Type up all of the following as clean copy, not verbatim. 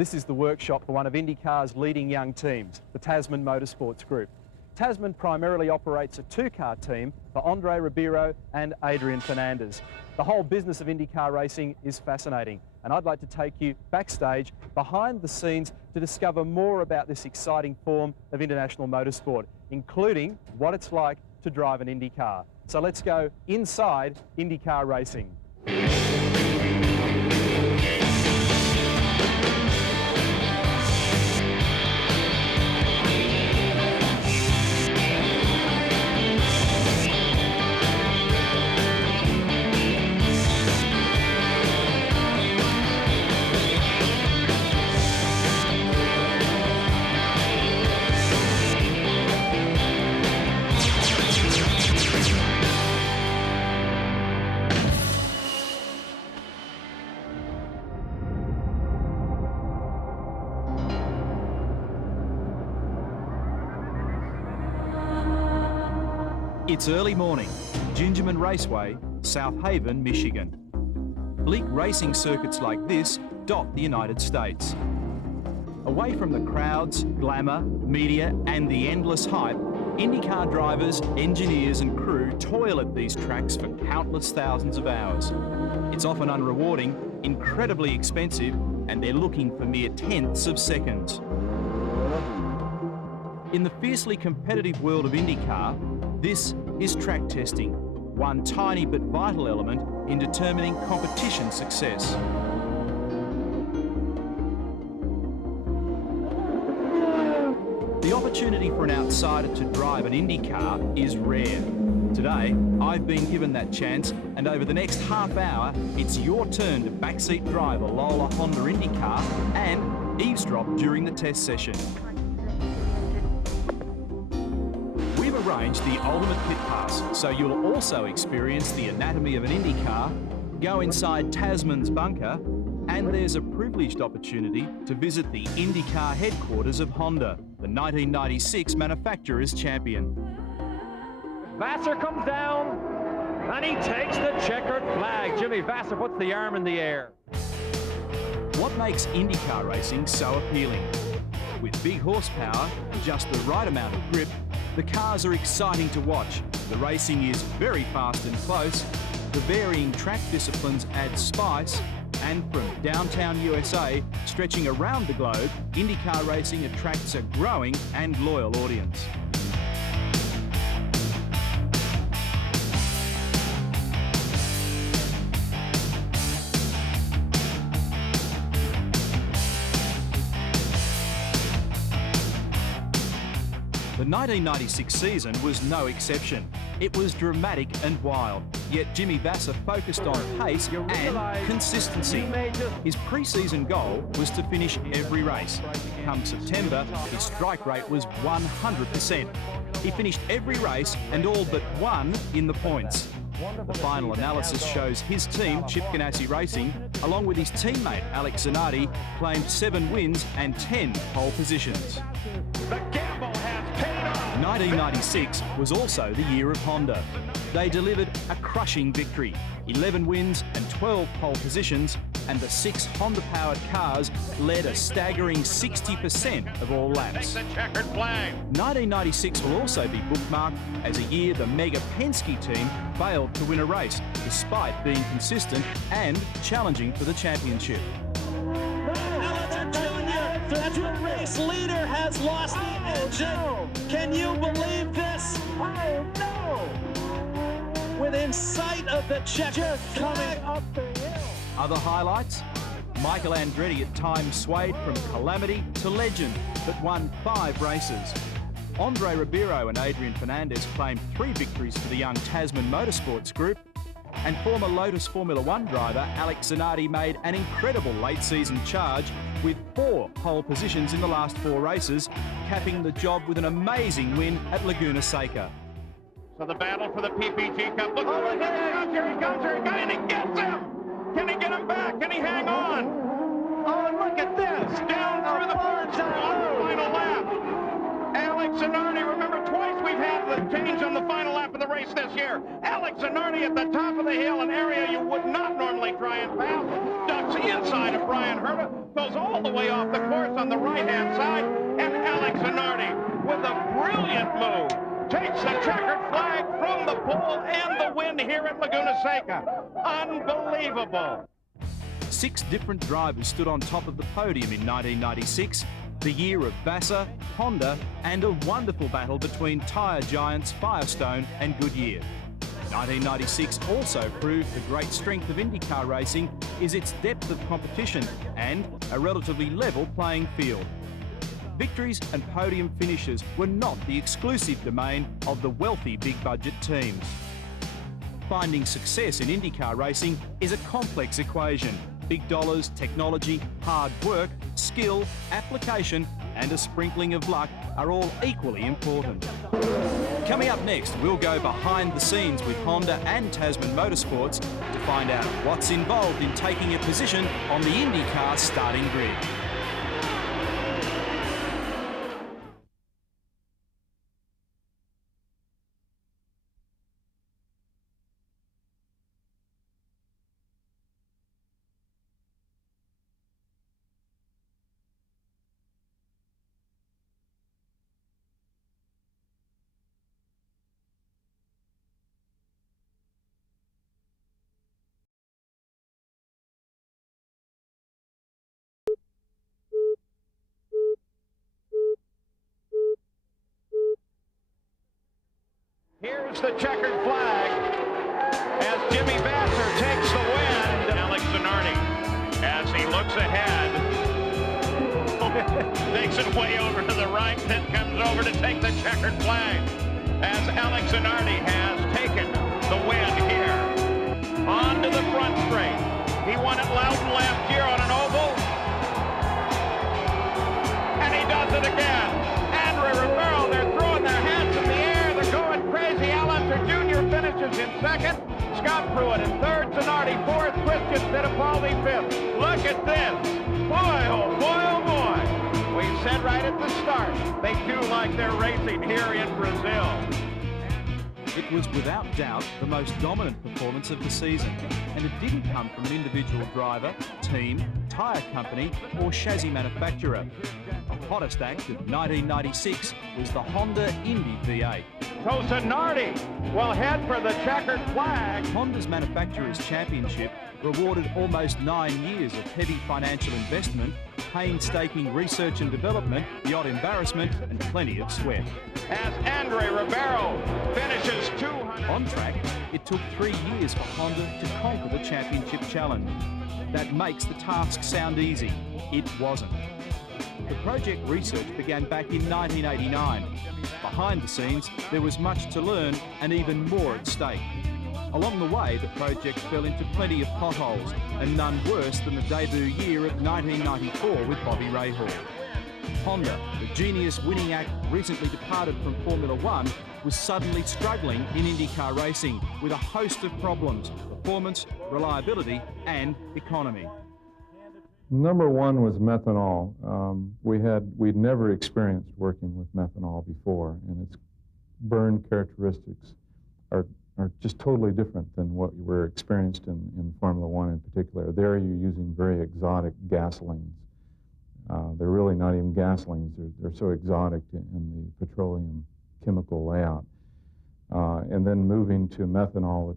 This is the workshop for one of IndyCar's leading young teams, the Tasman Motorsports Group. Tasman primarily operates a two-car team for Andre Ribeiro and Adrian Fernandez. The whole business of IndyCar racing is fascinating, and I'd like to take you backstage, behind the scenes, to discover more about this exciting form of international motorsport, including what it's like to drive an IndyCar. So let's go inside IndyCar racing. It's early morning, Gingerman Raceway, South Haven, Michigan. Bleak racing circuits like this dot the United States. Away from the crowds, glamour, media and the endless hype, IndyCar drivers, engineers and crew toil at these tracks for countless thousands of hours. It's often unrewarding, incredibly expensive, and they're looking for mere tenths of seconds. In the fiercely competitive world of IndyCar, this is track testing, one tiny but vital element in determining competition success. The opportunity for an outsider to drive an IndyCar is rare. Today, I've been given that chance, and over the next half hour, it's your turn to backseat drive a Lola Honda IndyCar and eavesdrop during the test session. We've arranged the ultimate pit pass, so you'll also experience the anatomy of an IndyCar, go inside Tasman's bunker, and there's a privileged opportunity to visit the IndyCar headquarters of Honda, the 1996 manufacturer's champion. Vasser comes down, and he takes the checkered flag. Jimmy Vasser puts the arm in the air. What makes IndyCar racing so appealing? With big horsepower and just the right amount of grip, the cars are exciting to watch. The racing is very fast and close. The varying track disciplines add spice. And from downtown USA, stretching around the globe, IndyCar racing attracts a growing and loyal audience. The 1996 season was no exception. It was dramatic and wild, yet Jimmy Vasser focused on pace and consistency. His pre-season goal was to finish every race. Come September, his strike rate was 100%. He finished every race and all but one in the points. The final analysis shows his team, Chip Ganassi Racing, along with his teammate Alex Zanardi, claimed 7 wins and 10 pole positions. The gamble has paid off. 1996 was also the year of Honda. They delivered a crushing victory, 11 wins and 12 pole positions, and the 6 Honda-powered cars led a staggering 60% of all laps. Take the checkered flag. 1996 will also be bookmarked as a year the Mega Penske team failed to win a race, despite being consistent and challenging for the championship. The race leader has lost the engine. Can you believe this? Oh no! Within sight of the checkered flag. Up the hill. Other highlights? Michael Andretti at times swayed from calamity to legend, but won 5 races. Andre Ribeiro and Adrian Fernandez claimed 3 victories for the young Tasman Motorsports Group, and former Lotus Formula One driver Alex Zanardi made an incredible late-season charge with 4 pole positions in the last 4 races, capping the job with an amazing win at Laguna Seca. So the battle for the PPG Cup. Look, oh, look at him! Here he comes, and he gets him! Can he get him back? Can he hang on? Oh, and look at this! Down through the final lap. Alex Zanardi, remember, twice we've had the change on the final lap of the race this year. Alex Zanardi at the top of the hill, an area you would not normally try and pass. Ducks inside of Brian Herta, goes all the the way off the course on the right-hand side, and Alex Zanardi, with a brilliant move, takes the checkered flag from the pole and the win here at Laguna Seca. Unbelievable. 6 different drivers stood on top of the podium in 1996, the year of Vassar, Honda, and a wonderful battle between tyre giants Firestone and Goodyear. 1996 also proved the great strength of IndyCar racing is its depth of competition and a relatively level playing field. Victories and podium finishes were not the exclusive domain of the wealthy big-budget teams. Finding success in IndyCar racing is a complex equation. Big dollars, technology, hard work, skill, application, and a sprinkling of luck are all equally important. Coming up next, we'll go behind the scenes with Honda and Tasman Motorsports to find out what's involved in taking a position on the IndyCar starting grid. Here's the checkered flag as Jimmy Vassar takes the win. Alex Zanardi, as he looks ahead, takes it way over to the right, then comes over to take the checkered flag as Alex Zanardi has taken the win here. On to the front straight. He won at Loudon last year on an oval, and he does it again. Andre Romero, they're throwing their hands in the air. They're going crazy. Al Unser Jr. finishes in second. Scott Pruitt in third. Zanardi fourth. Christian Fittipaldi fifth. Look at this. Boy, oh boy, oh boy. We said right at the start, they do like they're racing here in Brazil. It was without doubt the most dominant performance of the season, and it didn't come from an individual driver, team, tyre company or chassis manufacturer. The hottest act of 1996 was the Honda Indy V8. So Zanardi will head for the checkered flag. Honda's Manufacturers' Championship rewarded almost 9 years of heavy financial investment, painstaking research and development, yacht embarrassment, and plenty of sweat. As Andre Ribeiro finishes 200. On track, it took 3 years for Honda to conquer the championship challenge. That makes the task sound easy. It wasn't. The project research began back in 1989. Behind the scenes, there was much to learn and even more at stake. Along the way, the project fell into plenty of potholes, and none worse than the debut year of 1994 with Bobby Rahal. Honda, the genius winning act recently departed from Formula One, was suddenly struggling in IndyCar racing with a host of problems: performance, reliability, and economy. Number one was methanol. We'd never experienced working with methanol before, and its burn characteristics are just totally different than what were experienced in Formula One in particular. There you're using very exotic gasolines. They're really not even gasolines. They're so exotic in the petroleum chemical layout. And then moving to methanol,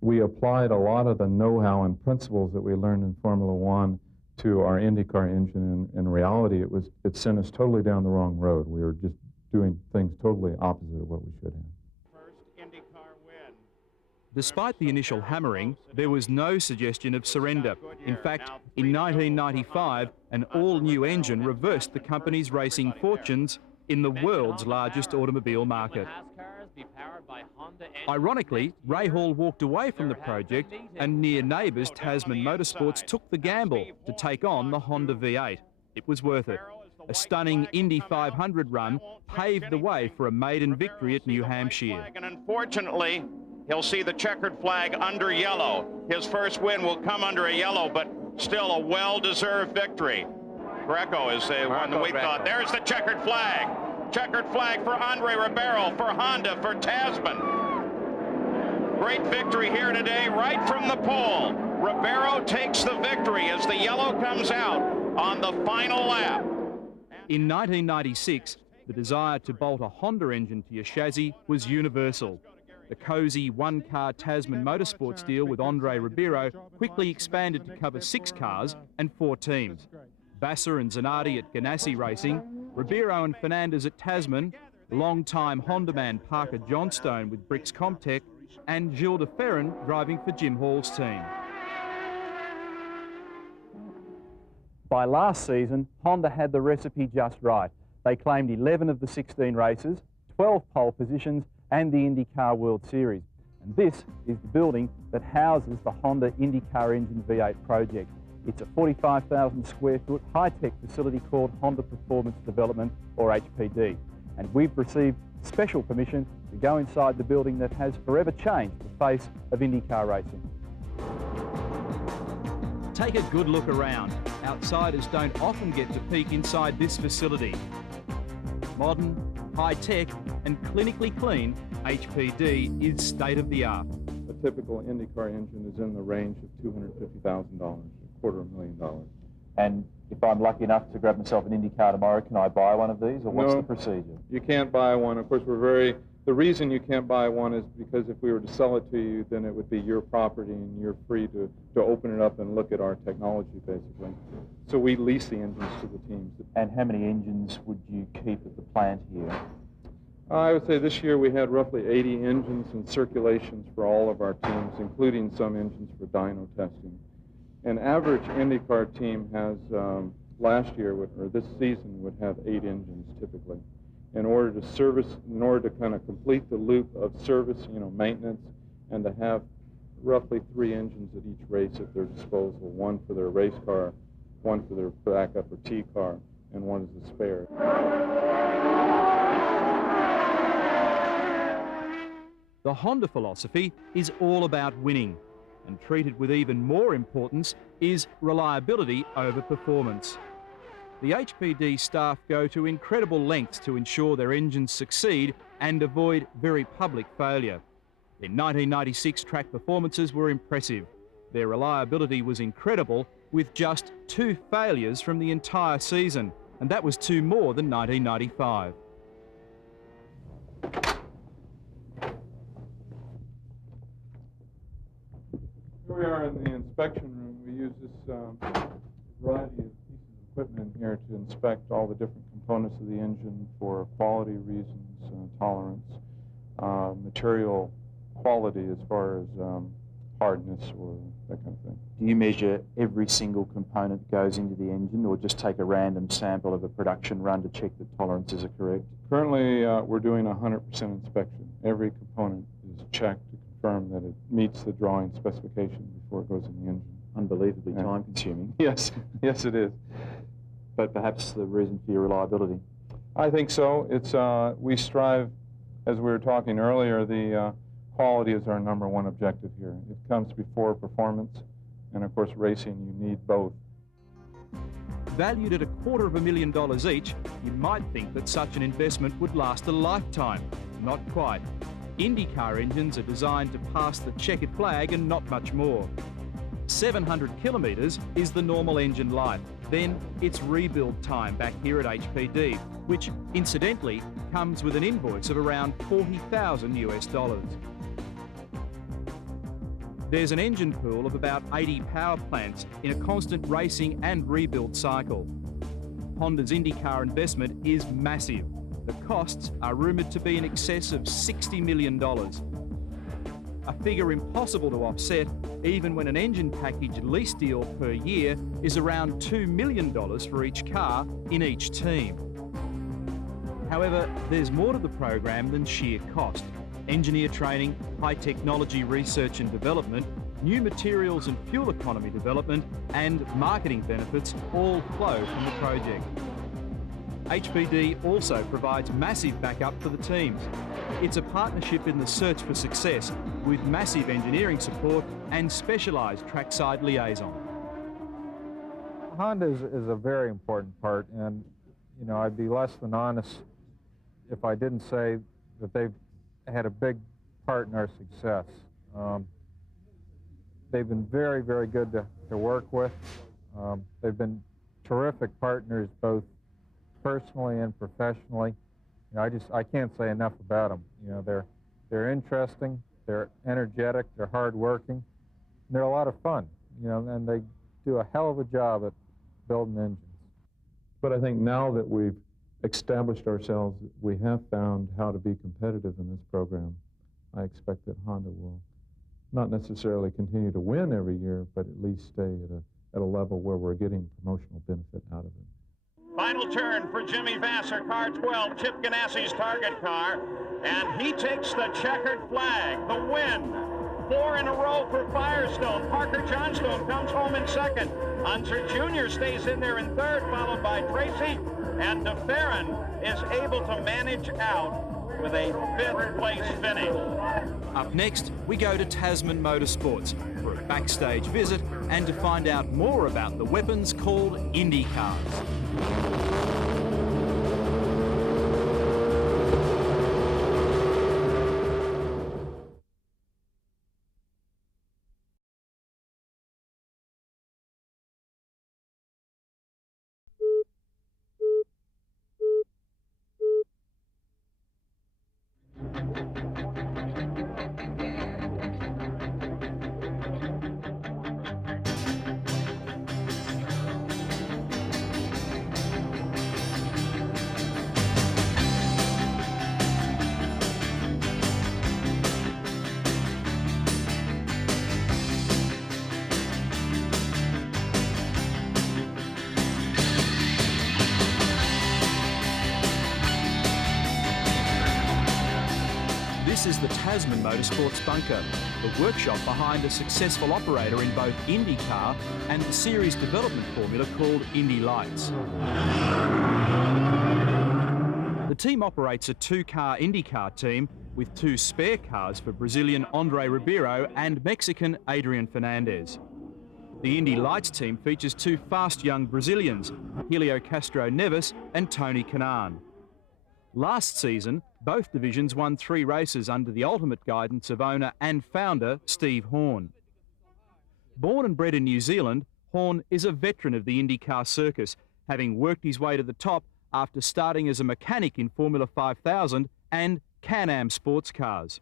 we applied a lot of the know-how and principles that we learned in Formula One to our IndyCar engine. In reality, it sent us totally down the wrong road. We were just doing things totally opposite of what we should have. Despite the initial hammering, there was no suggestion of surrender. In fact, in 1995, an all-new engine reversed the company's racing fortunes in the world's largest automobile market. Ironically, Rahal walked away from the project, and near neighbours Tasman Motorsports took the gamble to take on the Honda V8. It was worth it. A stunning Indy 500 run paved the way for a maiden victory at New Hampshire. And unfortunately, he'll see the checkered flag under yellow. His first win will come under a yellow, but still a well-deserved victory. Greco is the one that we thought. There's the checkered flag. Checkered flag for Andre Ribeiro, for Honda, for Tasman. Great victory here today, right from the pole. Ribeiro takes the victory as the yellow comes out. on the final lap. In 1996, the desire to bolt a Honda engine to your chassis was universal. The cosy one-car Tasman Motorsports deal with Andre Ribeiro quickly expanded to cover 6 cars and 4 teams. Vassar and Zanardi at Ganassi Racing, Ribeiro and Fernandez at Tasman, long-time Honda man Parker Johnstone with Bricks Comtech, and Gilles de Ferran driving for Jim Hall's team. By last season, Honda had the recipe just right. They claimed 11 of the 16 races, 12 pole positions, and the IndyCar World Series. And this is the building that houses the Honda IndyCar Engine V8 project. It's a 45,000 square foot high-tech facility called Honda Performance Development, or HPD. And we've received special permission to go inside the building that has forever changed the face of IndyCar racing. Take a good look around. Outsiders don't often get to peek inside this facility. Modern, high-tech and clinically clean, HPD is state-of-the-art. A typical IndyCar engine is in the range of $250,000, $250,000. And if I'm lucky enough to grab myself an IndyCar tomorrow, can I buy one of these, or what's the procedure? You can't buy one. Of course, the reason you can't buy one is because if we were to sell it to you, then it would be your property and you're free to open it up and look at our technology, basically. So we lease the engines to the teams. And how many engines would you keep at the plant here? I would say this year we had roughly 80 engines in circulations for all of our teams, including some engines for dyno testing. An average IndyCar team has, last year, or this season, would have 8 engines typically. In order to kind of complete the loop of service, maintenance, and to have roughly 3 engines at each race at their disposal, one for their race car, one for their backup or T car, and one as a spare. The Honda philosophy is all about winning, and treated with even more importance is reliability over performance. The HPD staff go to incredible lengths to ensure their engines succeed and avoid very public failure. In 1996, track performances were impressive. Their reliability was incredible, with just 2 failures from the entire season, and that was 2 more than 1995. Here we are in the inspection room. We use this variety of pieces of equipment in here to inspect all the different components of the engine for quality reasons, tolerance, material quality as far as hardness or that kind of thing. Do you measure every single component that goes into the engine, or just take a random sample of a production run to check that tolerances are correct? Currently, we're doing 100% inspection. Every component is checked to confirm that it meets the drawing specification before it goes in the engine. Unbelievably time-consuming. Yes, yes it is. But perhaps the reason for your reliability? I think so. It's we strive, as we were talking earlier, the quality is our #1 objective here. It comes before performance, and of course racing, you need both. Valued at $250,000 each, you might think that such an investment would last a lifetime. Not quite. IndyCar engines are designed to pass the checkered flag and not much more. 700 kilometres is the normal engine life. Then it's rebuild time back here at HPD, which incidentally comes with an invoice of around $40,000 US. There's an engine pool of about 80 power plants in a constant racing and rebuild cycle. Honda's IndyCar investment is massive. The costs are rumoured to be in excess of $60 million. A figure impossible to offset even when an engine package lease deal per year is around $2 million for each car in each team. However, there's more to the program than sheer cost. Engineer training, high technology research and development, new materials and fuel economy development, and marketing benefits all flow from the project. HPD also provides massive backup for the teams. It's a partnership in the search for success with massive engineering support and specialised trackside liaison. Honda is a very important part, and I'd be less than honest if I didn't say that they've had a big part in our success. They've been very, very good to work with. They've been terrific partners, both personally and professionally. You know, I can't say enough about them. You know, they're interesting, they're energetic, they're hardworking, and they're a lot of fun. You know, and they do a hell of a job at building engines. But I think now that we've established ourselves, we have found how to be competitive in this program. I expect that Honda will not necessarily continue to win every year, but at least stay at a level where we're getting promotional benefit out of it. Final turn for Jimmy Vasser, car 12, Chip Ganassi's target car, and he takes the checkered flag, the win. 4 in a row for Firestone. Parker Johnstone comes home in second. Unser Jr. stays in there in third, followed by Tracy, and DeFerrin is able to manage out with a 5th place finish. Up next, we go to Tasman Motorsports for a backstage visit and to find out more about the weapons called Indy cars. This is the Tasman Motorsports bunker, the workshop behind a successful operator in both IndyCar and the series development formula called Indy Lights. The team operates a 2-car IndyCar team with 2 spare cars for Brazilian Andre Ribeiro and Mexican Adrian Fernandez. The Indy Lights team features 2 fast young Brazilians, Helio Castro Neves and Tony Kanaan. Last season, both divisions won 3 races under the ultimate guidance of owner and founder Steve Horn. Born and bred in New Zealand, Horn is a veteran of the IndyCar circus, having worked his way to the top after starting as a mechanic in Formula 5000 and Can-Am sports cars.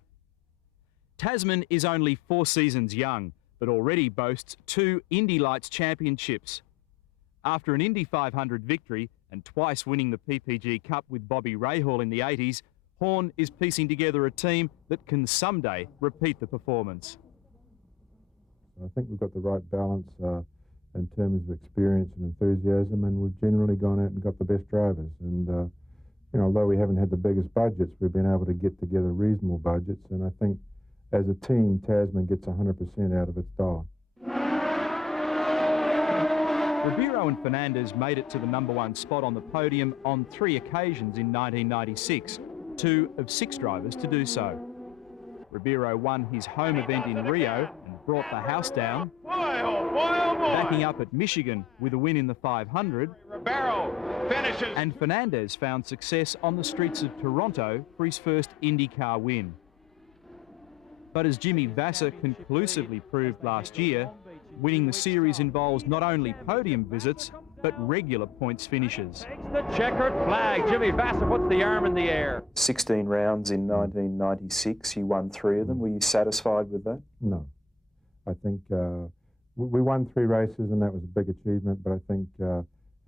Tasman is only 4 seasons young, but already boasts 2 Indy Lights championships. After an Indy 500 victory and twice winning the PPG Cup with Bobby Rahal in the 80s, Horn is piecing together a team that can someday repeat the performance. I think we've got the right balance in terms of experience and enthusiasm, and we've generally gone out and got the best drivers. And you know, although we haven't had the biggest budgets, we've been able to get together reasonable budgets, and I think as a team, Tasman gets 100% out of its dollar. Ribeiro and Fernandez made it to the #1 spot on the podium on 3 occasions in 1996, 2 of 6 drivers to do so. Ribeiro won his home event in Rio and brought the house down, backing up at Michigan with a win in the 500, Ribeiro finishes. and Fernandez found success on the streets of Toronto for his first IndyCar win. But as Jimmy Vasser conclusively proved last year, winning the series involves not only podium visits, but regular points finishes. The checkered flag. Jimmy Vasser puts the arm in the air. 16 rounds in 1996, you won 3 of them. Were you satisfied with that? No. I think we won 3 races, and that was a big achievement, but I think our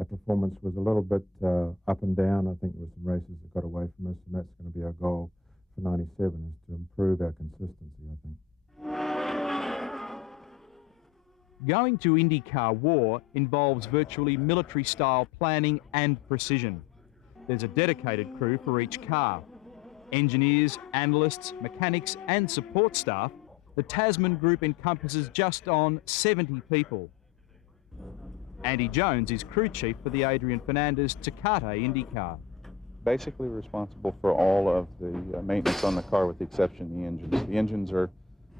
performance was a little bit up and down. I think there were some races that got away from us, and that's going to be our goal for 97, is to improve our consistency, I think. Going to IndyCar War involves virtually military-style planning and precision. There's a dedicated crew for each car. Engineers, analysts, mechanics and support staff, the Tasman group encompasses just on 70 people. Andy Jones is crew chief for the Adrian Fernandez Tecate IndyCar. Basically responsible for all of the maintenance on the car with the exception of the engines. The engines are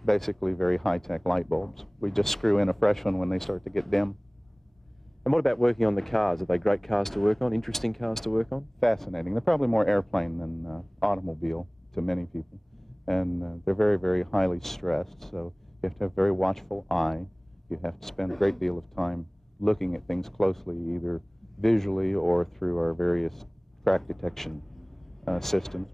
basically very high-tech light bulbs. We just screw in a fresh one when they start to get dim. And what about working on the cars? Are they great cars to work on, interesting cars to work on? Fascinating. They're probably more airplane than automobile to many people. And they're very, very highly stressed, so you have to have a very watchful eye. You have to spend a great deal of time looking at things closely, either visually or through our various crack detection systems.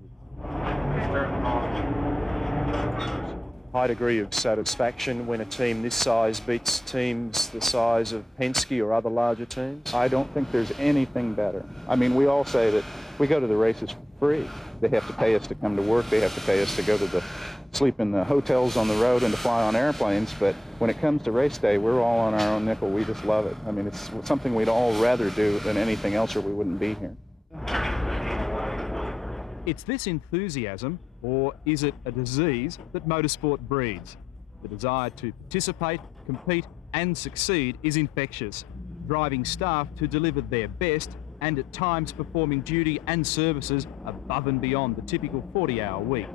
High degree of satisfaction when a team this size beats teams the size of Penske or other larger teams? I don't think there's anything better. I mean, we all say that we go to the races for free. They have to pay us to come to work. They have to pay us to go to sleep in the hotels on the road and to fly on airplanes. But when it comes to race day, we're all on our own nickel. We just love it. I mean, it's something we'd all rather do than anything else, or we wouldn't be here. It's this enthusiasm, or is it a disease, that motorsport breeds? The desire to participate, compete and succeed is infectious, driving staff to deliver their best and at times performing duty and services above and beyond the typical 40-hour week.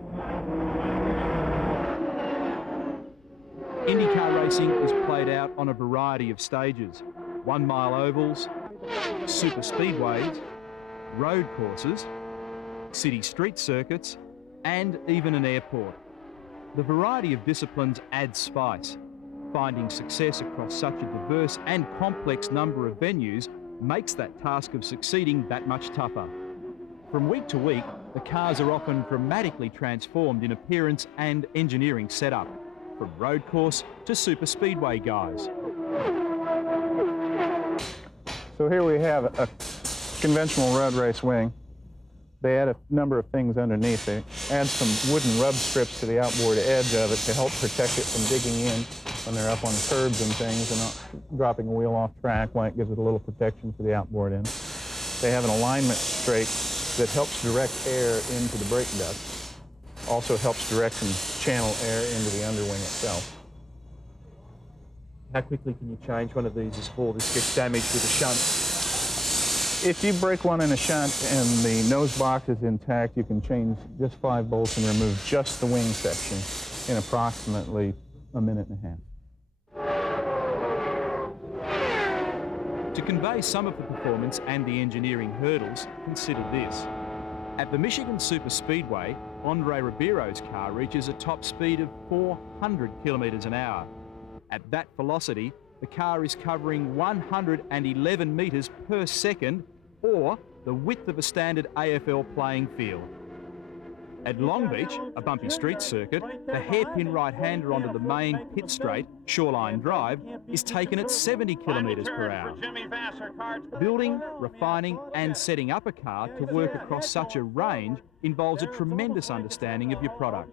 IndyCar racing is played out on a variety of stages: 1 mile ovals, super speedways, road courses, city street circuits, and even an airport. The variety of disciplines adds spice. Finding success across such a diverse and complex number of venues makes that task of succeeding that much tougher. From week to week, the cars are often dramatically transformed in appearance and engineering setup, from road course to super speedway guys. So here we have a conventional road race wing. They add a number of things underneath. They add some wooden rub strips to the outboard edge of it to help protect it from digging in when they're up on curbs and things and not dropping a wheel off track, while it gives it a little protection for the outboard end. They have an alignment strake that helps direct air into the brake duct. Also helps direct and channel air into the underwing itself. How quickly can you change one of these before this gets damaged with a shunt? If you break one in a shunt and the nose box is intact, you can change just 5 bolts and remove just the wing section in approximately a minute and a half. To convey some of the performance and the engineering hurdles, consider this. At the Michigan Superspeedway, Andre Ribeiro's car reaches a top speed of 400 kilometres an hour. At that velocity, the car is covering 111 metres per second, or the width of a standard AFL playing field. At Long Beach, a bumpy street circuit, the hairpin right-hander onto the main pit straight, Shoreline Drive, is taken at 70 kilometres per hour. Building, refining and setting up a car to work across such a range involves a tremendous understanding of your product.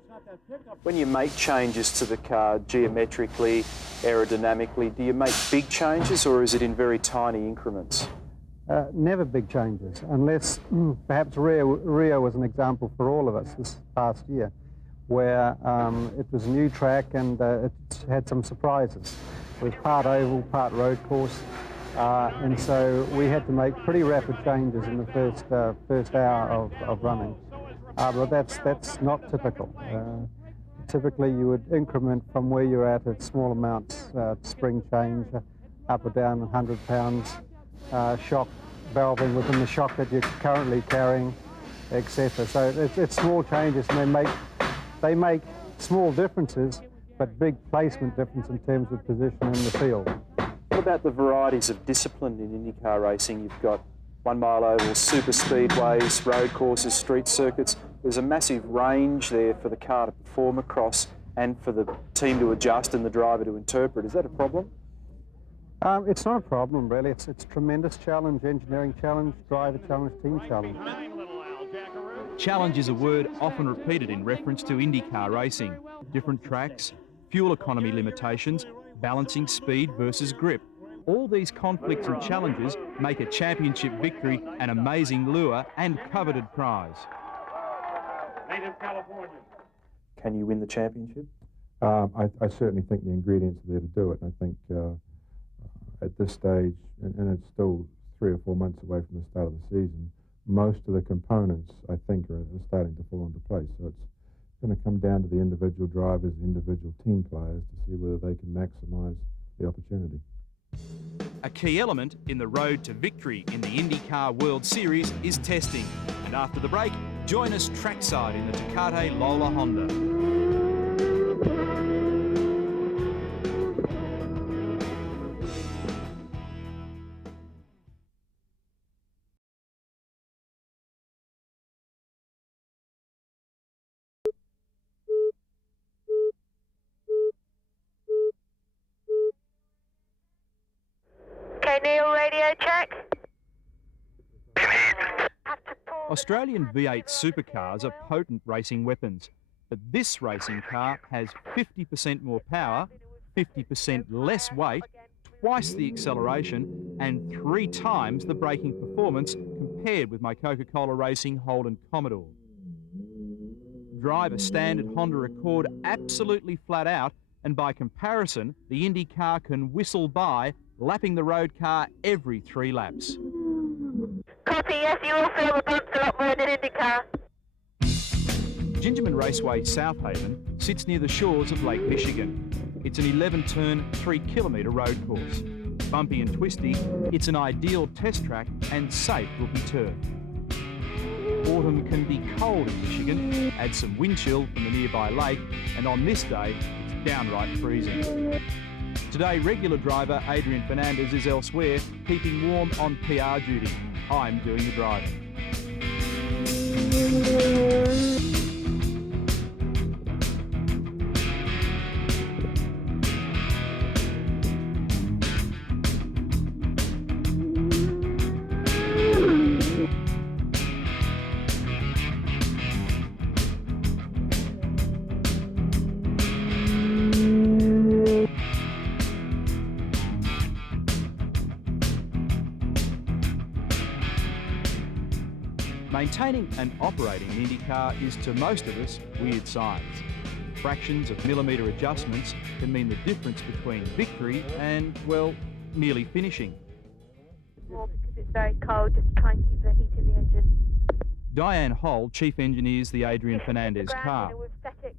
When you make changes to the car geometrically, aerodynamically, do you make big changes or is it in very tiny increments? Never big changes, unless perhaps Rio was an example for all of us this past year, where it was a new track and it had some surprises. It was part oval, part road course, and so we had to make pretty rapid changes in the first hour of running. But that's not typical. Typically, you would increment from where you're at small amounts, spring change, up or down 100 pounds, shock valving within the shock that you're currently carrying, etc. So it's small changes, and they make small differences, but big placement difference in terms of position in the field. What about the varieties of discipline in IndyCar racing? You've got 1 mile ovals, super speedways, road courses, street circuits. There's a massive range there for the car to perform across and for the team to adjust and the driver to interpret. Is that a problem? It's not a problem, really. It's a tremendous challenge, engineering challenge, driver challenge, team challenge. Challenge is a word often repeated in reference to IndyCar racing. Different tracks, fuel economy limitations, balancing speed versus grip. All these conflicts and challenges make a championship victory an amazing lure and coveted prize. Can you win the championship? I certainly think the ingredients are there to do it. I think at this stage, and it's still 3 or 4 months away from the start of the season, most of the components, I think, are starting to fall into place. So it's going to come down to the individual drivers, the individual team players, to see whether they can maximise the opportunity. A key element in the road to victory in the IndyCar World Series is testing. And after the break, join us trackside in the Ducati Lola Honda. Okay, Neil, radio check. Australian V8 supercars are potent racing weapons, but this racing car has 50% more power, 50% less weight, twice the acceleration and 3 times the braking performance compared with my Coca-Cola Racing Holden Commodore. Drive a standard Honda Accord absolutely flat out, and by comparison, the Indy car can whistle by, lapping the road car every 3 laps. Copy, yes, you will feel the bumps a lot more than Indy car. Gingerman Raceway Southaven sits near the shores of Lake Michigan. It's an 11-turn, 3-kilometre road course. Bumpy and twisty, it's an ideal test track and safe rookie turf. Autumn can be cold in Michigan, add some wind chill from the nearby lake, and on this day, it's downright freezing. Today, regular driver Adrian Fernandez is elsewhere, keeping warm on PR duty. I'm doing the driving. Maintaining and operating an Indy car is, to most of us, weird science. Fractions of millimetre adjustments can mean the difference between victory and, well, merely finishing. More because it's very cold, just try and keep the heat in the engine. Diane Holl chief engineers the Adrian Fernandez car.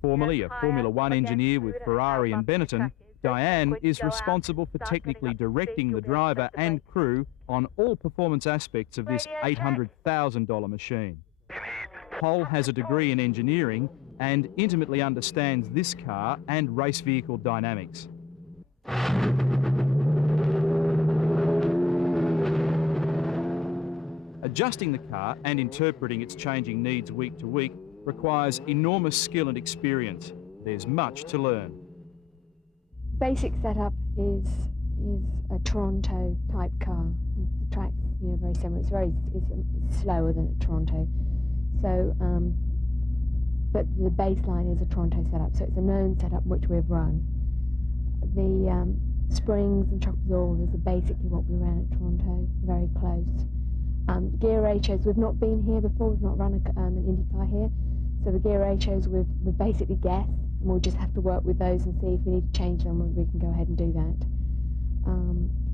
Formerly a Formula One engineer with Ferrari and Benetton, Diane is responsible for technically directing the driver and crew on all performance aspects of this $800,000 machine. Holl has a degree in engineering and intimately understands this car and race vehicle dynamics. Adjusting the car and interpreting its changing needs week to week requires enormous skill and experience. There's much to learn. Basic setup is a Toronto type car. The track's very similar. It's slower than a Toronto. So, but the baseline is a Toronto setup. So it's a known setup which we've run. The springs and shock absorbers are basically what we ran at Toronto. Very close. Gear ratios, we've not been here before. We've not run an Indy car here. So the gear ratios we've basically guessed. And we'll just have to work with those and see if we need to change them, we can go ahead and do that.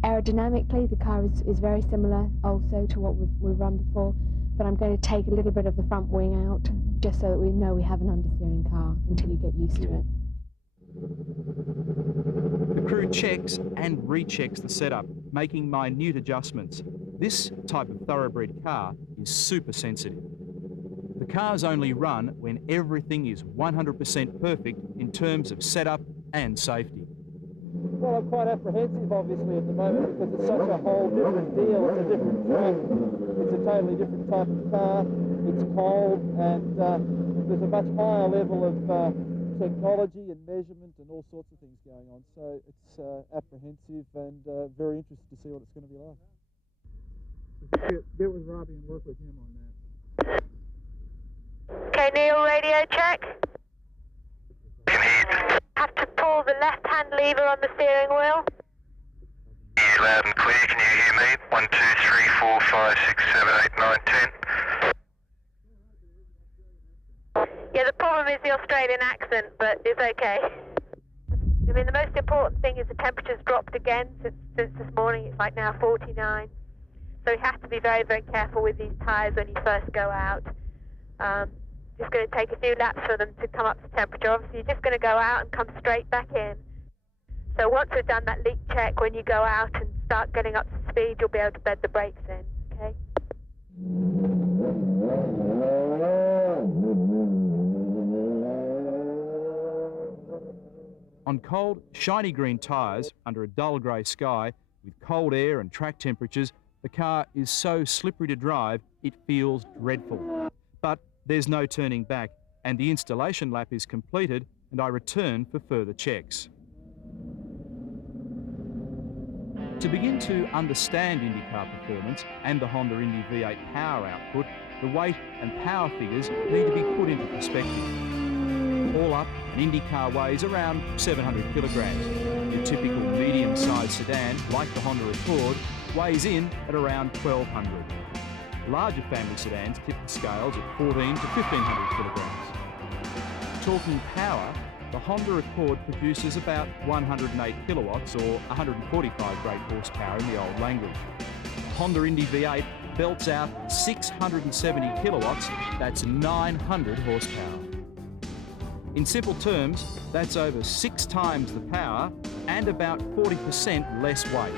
Aerodynamically, the car is very similar also to what we've run before, but I'm going to take a little bit of the front wing out just so that we know we have an understeering car until you get used to it. The crew checks and rechecks the setup, making minute adjustments. This type of thoroughbred car is super sensitive. The cars only run when everything is 100% perfect in terms of setup and safety. Well, I'm quite apprehensive, obviously, at the moment because it's such a whole different deal. It's a different track. It's a totally different type of car. It's cold, and there's a much higher level of technology and measurement and all sorts of things going on. So it's apprehensive and very interested to see what it's going to be like. Get with Robbie and work with him on that. Okay, Neil, radio check. Have to pull the left-hand lever on the steering wheel. Yeah, loud and clear. Can you hear me? 1, 2, 3, 4, 5, 6, 7, 8, 9, 10. Yeah, the problem is the Australian accent, but it's okay. I mean, the most important thing is the temperature's dropped again since this morning. It's like now 49. So you have to be very, very careful with these tyres when you first go out. Just going to take a few laps for them to come up to temperature. Obviously, you're just going to go out and come straight back in. So once we've done that leak check, when you go out and start getting up to speed, you'll be able to bed the brakes in, okay? On cold, shiny green tyres under a dull grey sky with cold air and track temperatures, the car is so slippery to drive, it feels dreadful. But there's no turning back, and the installation lap is completed, and I return for further checks. To begin to understand IndyCar performance and the Honda Indy V8 power output, the weight and power figures need to be put into perspective. All up, an Indy car weighs around 700 kilograms. Your typical medium-sized sedan, like the Honda Accord, weighs in at around 1,200. Larger family sedans tip the scales at 14 to 1,500 kilograms. Talking power, the Honda Accord produces about 108 kilowatts or 145 brake horsepower in the old language. Honda Indy V8 belts out 670 kilowatts, that's 900 horsepower. In simple terms, that's over 6 times the power and about 40% less weight.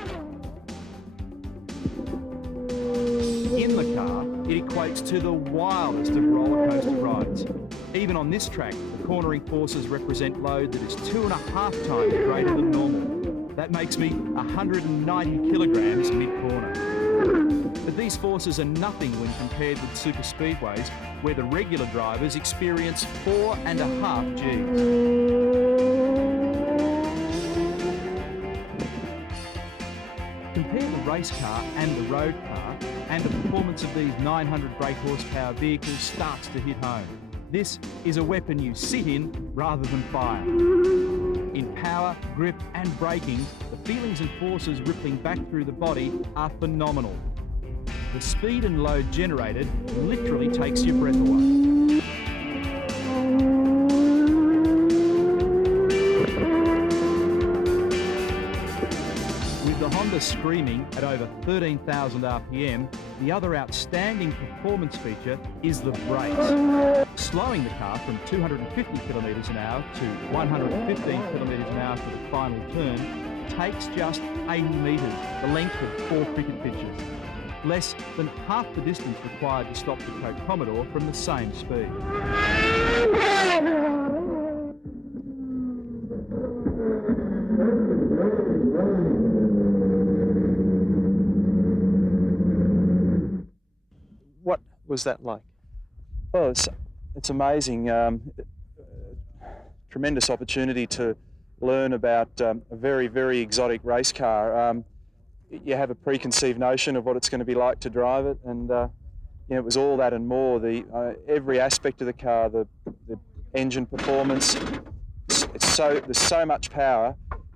In the car, it equates to the wildest of roller coaster rides. Even on this track, the cornering forces represent load that is 2.5 times greater than normal. That makes me 190 kilograms mid-corner. But these forces are nothing when compared with super speedways, where the regular drivers experience 4.5 Gs. Compare the race car and the road car, and the performance of these 900 brake horsepower vehicles starts to hit home. This is a weapon you sit in rather than fire. In power, grip and braking, the feelings and forces rippling back through the body are phenomenal. The speed and load generated literally takes your breath away. With the Honda screaming at over 13,000 RPM, the other outstanding performance feature is the brakes. Slowing the car from 250 kilometres an hour to 115 kilometres an hour for the final turn takes just 80 metres, the length of 4 cricket pitches. Less than half the distance required to stop the Coke Commodore from the same speed. What was that like? Well, it's amazing. Tremendous opportunity to learn about a very, very exotic race car. You have a preconceived notion of what it's going to be like to drive it, and it was all that and more. Every aspect of the car, the engine performance, there's so much power,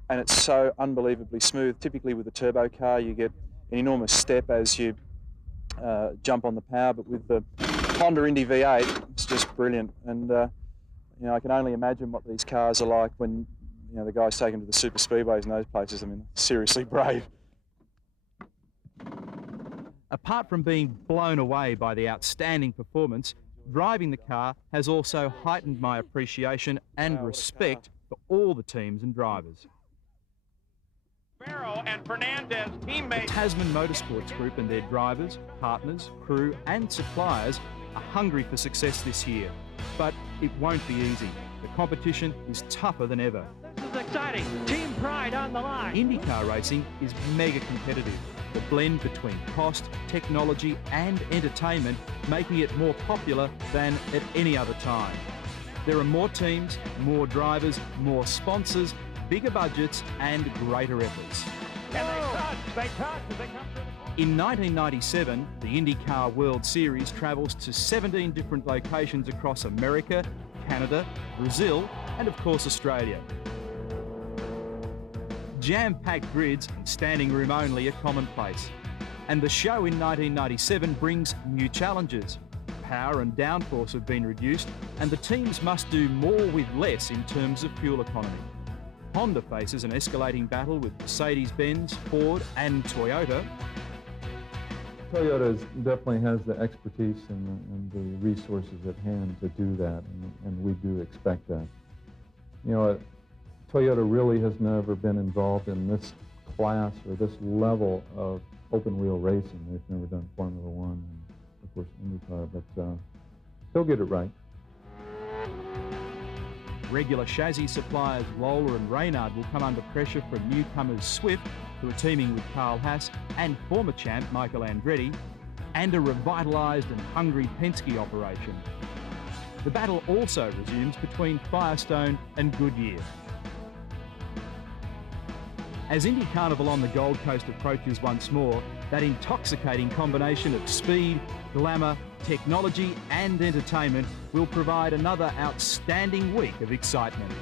and it's so unbelievably smooth. Typically with a turbo car, you get an enormous step as you jump on the power, but with the Honda Indy V8, it's just brilliant. And I can only imagine what these cars are like when the guys take them to the super speedways and those places. I mean, seriously brave. Apart from being blown away by the outstanding performance, driving the car has also heightened my appreciation and respect for all the teams and drivers. Barrow and Fernandez teammates. Tasman Motorsports Group and their drivers, partners, crew and suppliers are hungry for success this year. But it won't be easy. The competition is tougher than ever. This is exciting. Team pride on the line. IndyCar racing is mega competitive. The blend between cost, technology and entertainment making it more popular than at any other time. There are more teams, more drivers, more sponsors, bigger budgets and greater efforts. And they touch as they come through the... In 1997, the IndyCar World Series travels to 17 different locations across America, Canada, Brazil and of course Australia. Jam-packed grids and standing room only are commonplace. And the show in 1997 brings new challenges. Power and downforce have been reduced and the teams must do more with less in terms of fuel economy. Honda faces an escalating battle with Mercedes-Benz, Ford and Toyota. Toyota definitely has the expertise and the resources at hand to do that, and we do expect that. Toyota really has never been involved in this class or this level of open-wheel racing. They've never done Formula One and, of course, IndyCar, but they'll get it right. Regular chassis suppliers Lola and Reynard will come under pressure from newcomers Swift, who are teaming with Carl Haas, and former champ Michael Andretti, and a revitalised and hungry Penske operation. The battle also resumes between Firestone and Goodyear. As Indy Carnival on the Gold Coast approaches once more, that intoxicating combination of speed, glamour, technology and entertainment will provide another outstanding week of excitement.